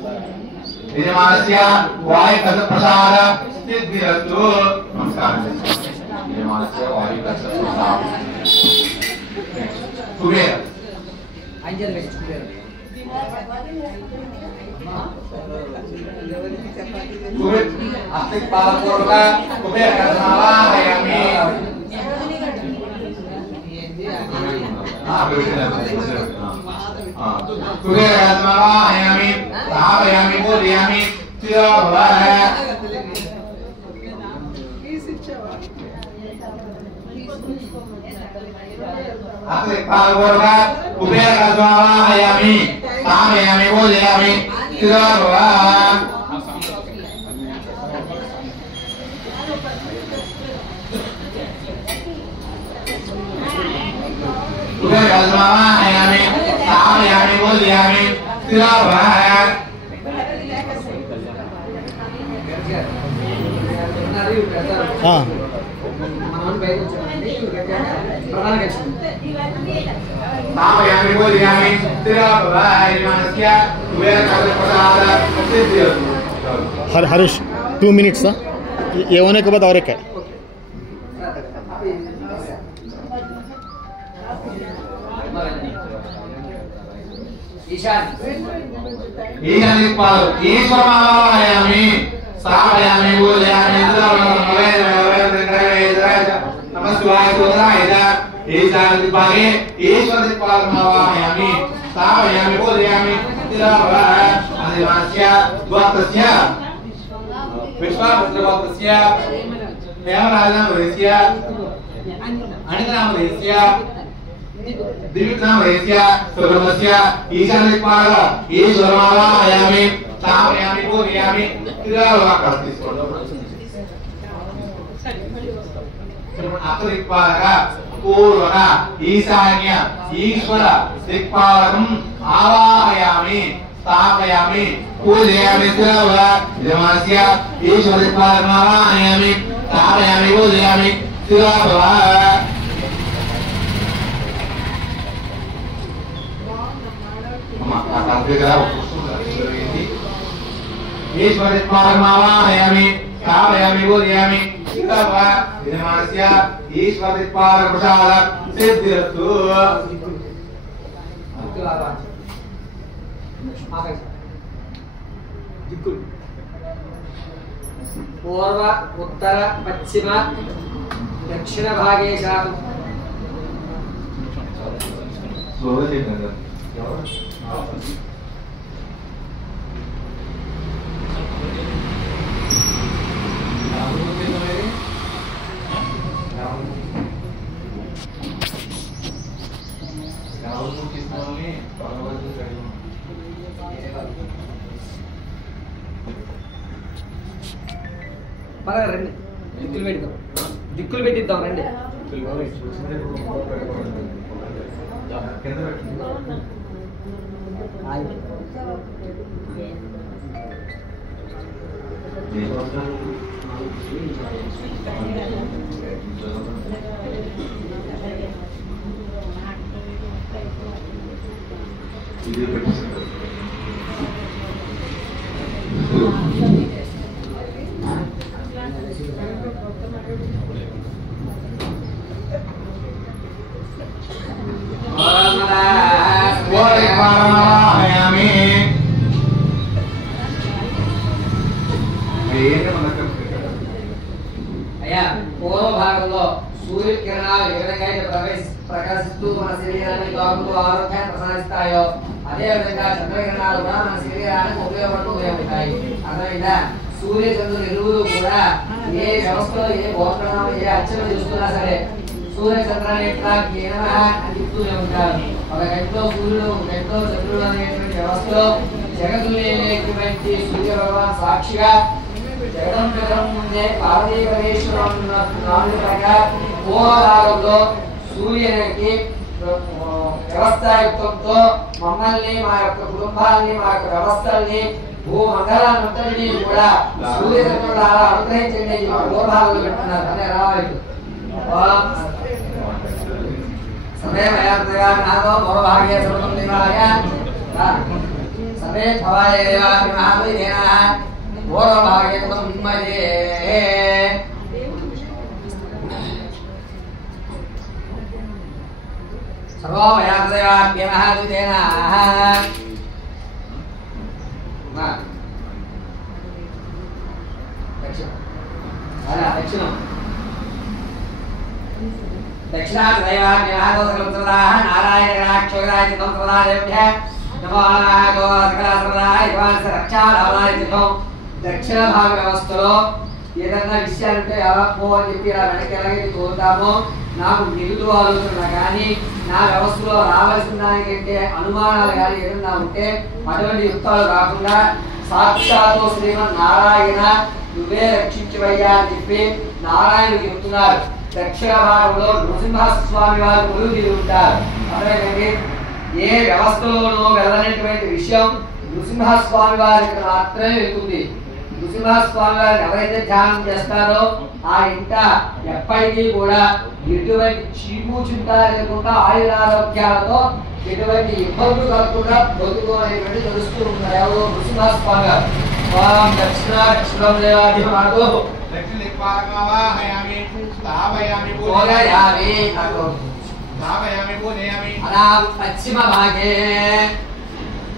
यजमानस्य वायुकसप्रसाद सिद्धिरस्तु। नमस्कारं यजमानस्य वायुकसप्रसाद कुबेर कुबेर आस्तिक पालपूर्वक कुबेर कर्मावाहयामि। कुबेर कर्मावाहयामि स्थापयामि पूजयामि चिरो भवः। आस्तिक पालपूर्वक कुबेर कर्मावाहयामि स्थापयामि पूजयामि चिरो भवः। कुबेर कर्मावाहयामि स्थापयामि पूजयामि चिरो भवः। स्थापयामि पूजयामि चिरो भवः। यजमानस्य कुबेर कर्मप्रसाद सिद्धिरस्तु। हरीश 2 minutes ये होने के बाद और एक है। ईश्वरमावाहयामि स्थापयामि पूजयामि नमस्वाय सोदाय ईशानदिक्पाले ईश्वरदिक्पालमावाहयामि स्थापयामि पूजयामि आदिवास्य द्वादस्य विश्वामित्रगोत्रस्य हेमराजनामधेयस्य अनितनामधेयस्य दिव्यनामधेयस्य सुब्रह्मण्यस्य ईशानदिक्पाल ईश्वरमावाहयामि स्थापयामि पूजयामि पूर्वक ईशान्य ईश्वर दिक्पालकम् आवाहयामि स्थापयामि पूजयामि यजमानस्य ईश्वर दिक्पालकम् आवाहयामि स्थापयामि पूजयामि ईश्वर दिक्पालकम् आवाहयामि स्थापयामि पूजयामि यजमानस्य ईश्वर दिक्पालकप्रसाद सिद्धिरस्तु। पूर्व उत्तर पश्चिम दक्षिण भागेषु రండి దిక్కులు పెట్టిద్దాం రండి అయ్యా పూర్వ భాగంలో సూర్య కిరణాలు ఏ విధంగా అయితే ప్రకాశిస్తూ మన శరీరాన్ని తాకుతూ ఆరోగ్యాన్ని ప్రసాదిస్తాయో అదే విధంగా చంద్రకిరణాలు కూడా మన శరీరానికి ఉపయోగపడుతూ ఉంటాయి. అర్థమైందా? సూర్య చంద్రులు ఇరువురు కూడా ఏ వ్యవస్థలో ఏ గోత్రంలో ఏ అక్షరం చూస్తున్నా సరే సూర్య చంద్రాన్ని అని చెప్తూనే ఉంటారు. ఒక గంటలో సూర్యుడు ఒక గంటలో చంద్రుడు అనేటువంటి వ్యవస్థలో జగతులేటువంటి సూర్య భగవాన్ సాక్షిగా జగడం జగడం ముందే పార్వతీ పరమేశ్వరం పూర్వభాగంలో సూర్యునికి వ్యవస్థాయుక్తంతో మమ్మల్ని మా యొక్క కుటుంబాన్ని మా యొక్క వ్యవస్థల్ని భూమండలాన్ని కూడా సూర్యచంద్రుల ద్వారా అనుగ్రహించండి పూర్వభాగంలో పెట్టున్నారు అనే రావాలి. సమయమయాత్రగా నాదో పూర్వభాగే సమయం सर्वे भवाय देवाभिमानः पूर्वभागे मजे सर्वोभयादेवाभ्यमः दुदेनः दक्षिणादेवाभ्यः दोसकलुत्तराः नारायणगणाक्षोरायतितंत्रदायभ्यः नमो नमः गोसकलासर्वदाय भवान् रक्षालाभनाय तिथौ दक्षिण भाग వ్యవస్థలో ఏదైనా విషయాలంటే అవాపో అని చెప్పి ఇలా వెనక్కి ఎలాగైతే చూద్దామో నాకు నిలుదు ఆలోచన కానీ నా వ్యవస్థలో రావాల్సిన దానికంటే అనుమానాలు కానీ ఏదైనా ఉంటే అటువంటి యుక్తాలు కాకుండా సాక్షాత్తు శ్రీమన్నారాయణ నువ్వే రక్షించవయ్యా అని చెప్పి నారాయణుడు చెప్తున్నారు. దక్షిణ భాగంలో నృసింహస్వామి వారు కొలువు తీరి ఉంటారు. అదేంటంటే ఏ వ్యవస్థలోనూ వెళ్ళనటువంటి విషయం నృసింహస్వామి వారికి మాత్రమే వెళ్తుంది. నృసింహస్వామి వారిని ఎవరైతే ధ్యానం చేస్తారో ఆ ఇంట ఎప్పటికీ కూడా ఎటువంటి చీము చింత లేకుండా ఆయురారోగ్యాలతో ఎటువంటి ఇబ్బందులు కలగకుండా బతుకోనేటువంటి తెలుస్తూ ఉంటారు. ఎవరో నృసింహస్వామి గారు దక్షిణాక్షరం దేవాధిమాతో దక్షిణ దిక్పాలకమావాహయామి స్థాపయామి పూజయామి స్థాపయామి పూజయామి అలా పశ్చిమ భాగే